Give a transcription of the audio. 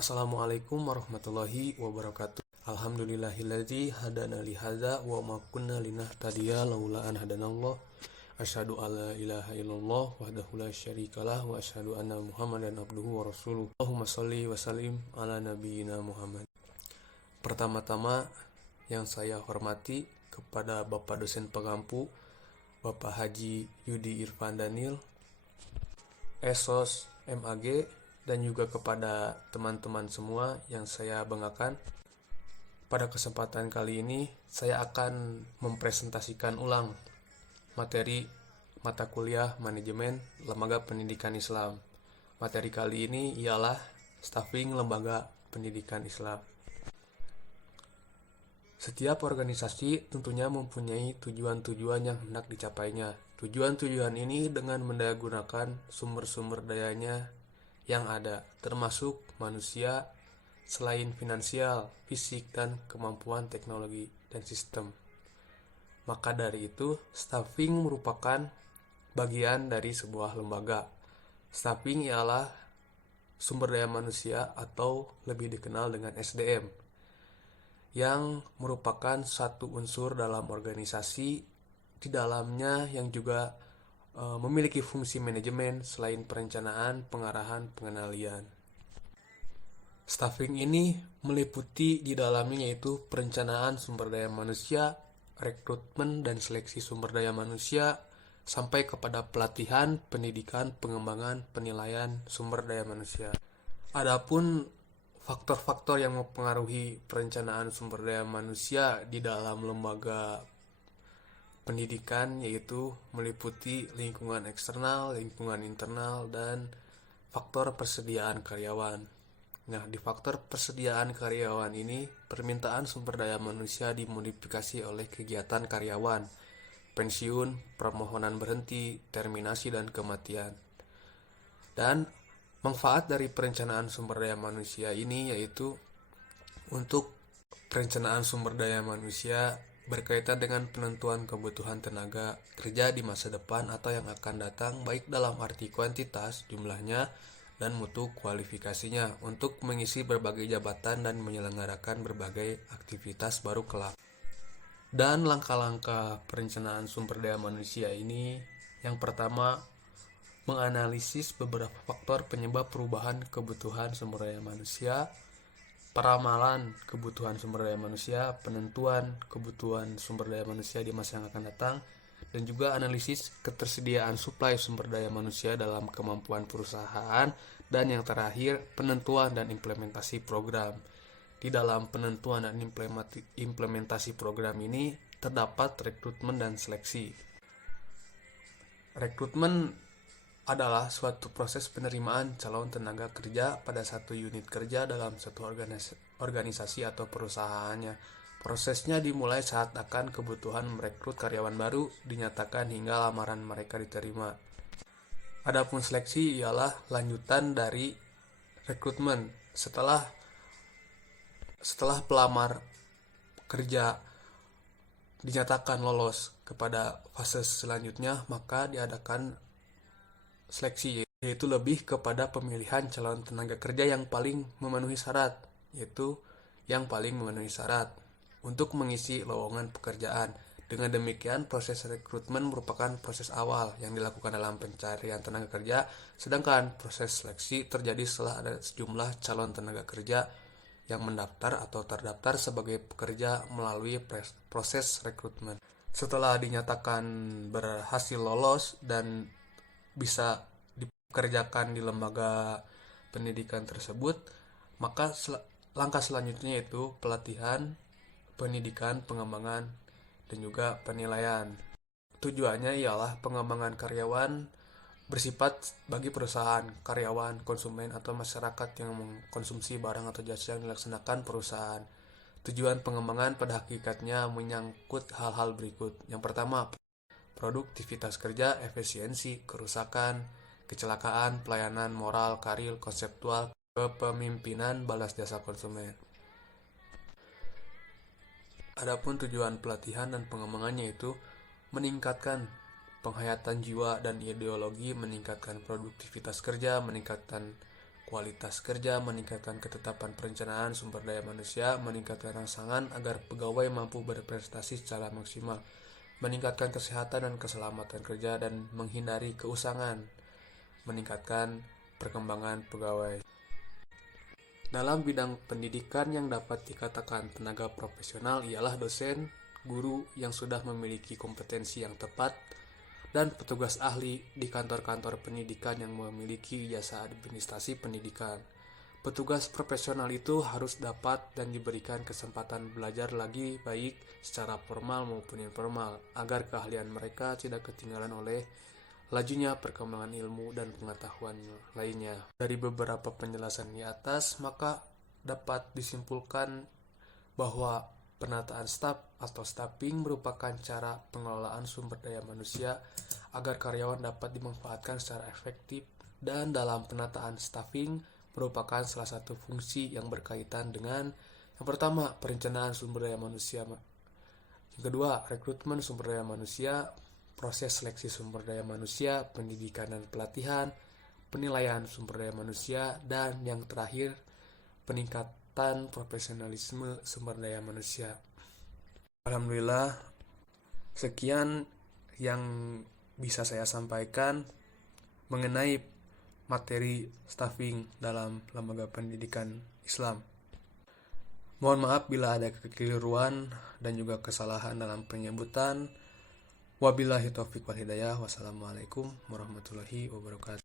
Assalamualaikum warahmatullahi wabarakatuh. Alhamdulillahilladzi hadana li hadza wa ma kunna linahtadiya laula an hadanallah. Asyhadu alla ilaha illallah wahdahu la syarikalah wa asyhadu anna Muhammadan abduhu wa rasuluh. Allahumma shalli wa sallim ala nabiyyina Muhammad. Pertama-tama yang saya hormati kepada Bapak dosen pengampu, Bapak Haji Yudi Irfan Daniel, Esos MAG, dan juga kepada teman-teman semua yang saya banggakan. Pada kesempatan kali ini saya akan mempresentasikan ulang materi mata kuliah manajemen lembaga pendidikan Islam. Materi kali ini ialah staffing lembaga pendidikan Islam. Setiap organisasi tentunya mempunyai tujuan-tujuan yang hendak dicapainya. Tujuan-tujuan ini dengan mendayagunakan sumber-sumber dayanya yang ada, termasuk manusia, selain finansial, fisik, dan kemampuan teknologi dan sistem. Maka dari itu, staffing merupakan bagian dari sebuah lembaga. Staffing ialah sumber daya manusia atau lebih dikenal dengan SDM, yang merupakan satu unsur dalam organisasi di dalamnya yang juga memiliki fungsi manajemen selain perencanaan, pengarahan, pengendalian. Staffing ini meliputi di dalamnya yaitu perencanaan sumber daya manusia, rekrutmen dan seleksi sumber daya manusia, sampai kepada pelatihan, pendidikan, pengembangan, penilaian sumber daya manusia. Adapun faktor-faktor yang mempengaruhi perencanaan sumber daya manusia di dalam lembaga pendidikan yaitu meliputi lingkungan eksternal, lingkungan internal, dan faktor persediaan karyawan. Nah, di faktor persediaan karyawan ini, permintaan sumber daya manusia dimodifikasi oleh kegiatan karyawan, pensiun, permohonan berhenti, terminasi, dan kematian. Dan manfaat dari perencanaan sumber daya manusia ini yaitu untuk perencanaan sumber daya manusia berkaitan dengan penentuan kebutuhan tenaga kerja di masa depan atau yang akan datang, baik dalam arti kuantitas, jumlahnya, dan mutu kualifikasinya untuk mengisi berbagai jabatan dan menyelenggarakan berbagai aktivitas baru kelak. Dan langkah-langkah perencanaan sumber daya manusia ini, yang pertama, menganalisis beberapa faktor penyebab perubahan kebutuhan sumber daya manusia, peramalan kebutuhan sumber daya manusia, penentuan kebutuhan sumber daya manusia di masa yang akan datang, dan juga analisis ketersediaan suplai sumber daya manusia dalam kemampuan perusahaan, dan yang terakhir penentuan dan implementasi program. Di dalam penentuan dan implementasi program ini terdapat rekrutmen dan seleksi. Rekrutmen adalah suatu proses penerimaan calon tenaga kerja pada satu unit kerja dalam satu organisasi atau perusahaannya. Prosesnya dimulai saat akan kebutuhan merekrut karyawan baru dinyatakan hingga lamaran mereka diterima. Adapun seleksi ialah lanjutan dari rekrutmen. Setelah pelamar kerja dinyatakan lolos kepada fase selanjutnya, maka diadakan seleksi, yaitu lebih kepada pemilihan calon tenaga kerja yang paling memenuhi syarat, untuk mengisi lowongan pekerjaan. Dengan demikian, proses rekrutmen merupakan proses awal yang dilakukan dalam pencarian tenaga kerja, sedangkan proses seleksi terjadi setelah ada sejumlah calon tenaga kerja yang mendaftar atau terdaftar sebagai pekerja melalui proses rekrutmen. Setelah dinyatakan berhasil lolos dan bisa dikerjakan di lembaga pendidikan tersebut, maka langkah selanjutnya yaitu pelatihan, pendidikan, pengembangan, dan juga penilaian. Tujuannya ialah pengembangan karyawan bersifat bagi perusahaan, karyawan, konsumen, atau masyarakat yang mengkonsumsi barang atau jasa yang dilaksanakan perusahaan. Tujuan pengembangan pada hakikatnya menyangkut hal-hal berikut. Yang pertama, produktivitas kerja, efisiensi, kerusakan, kecelakaan, pelayanan, moral, karir, konseptual, kepemimpinan, balas jasa konsumen. Adapun tujuan pelatihan dan pengembangannya itu meningkatkan penghayatan jiwa dan ideologi, meningkatkan produktivitas kerja, meningkatkan kualitas kerja, meningkatkan ketetapan perencanaan sumber daya manusia, meningkatkan rangsangan agar pegawai mampu berprestasi secara maksimal, meningkatkan kesehatan dan keselamatan kerja, dan menghindari keusangan, meningkatkan perkembangan pegawai. Dalam bidang pendidikan yang dapat dikatakan tenaga profesional ialah dosen, guru yang sudah memiliki kompetensi yang tepat, dan petugas ahli di kantor-kantor pendidikan yang memiliki jasa administrasi pendidikan. Petugas profesional itu harus dapat dan diberikan kesempatan belajar lagi baik secara formal maupun informal, agar keahlian mereka tidak ketinggalan oleh lajunya perkembangan ilmu dan pengetahuan lainnya. Dari beberapa penjelasan di atas, maka dapat disimpulkan bahwa penataan staf atau staffing merupakan cara pengelolaan sumber daya manusia agar karyawan dapat dimanfaatkan secara efektif, dan dalam penataan staffing merupakan salah satu fungsi yang berkaitan dengan yang pertama, perencanaan sumber daya manusia. Yang kedua, rekrutmen sumber daya manusia, proses seleksi sumber daya manusia, pendidikan dan pelatihan, penilaian sumber daya manusia, dan yang terakhir, peningkatan profesionalisme sumber daya manusia. Alhamdulillah, sekian yang bisa saya sampaikan mengenai materi staffing dalam lembaga pendidikan Islam. Mohon maaf bila ada kekeliruan dan juga kesalahan dalam penyebutan. Wabillahi taufiq wal hidayah. Wassalamualaikum warahmatullahi wabarakatuh.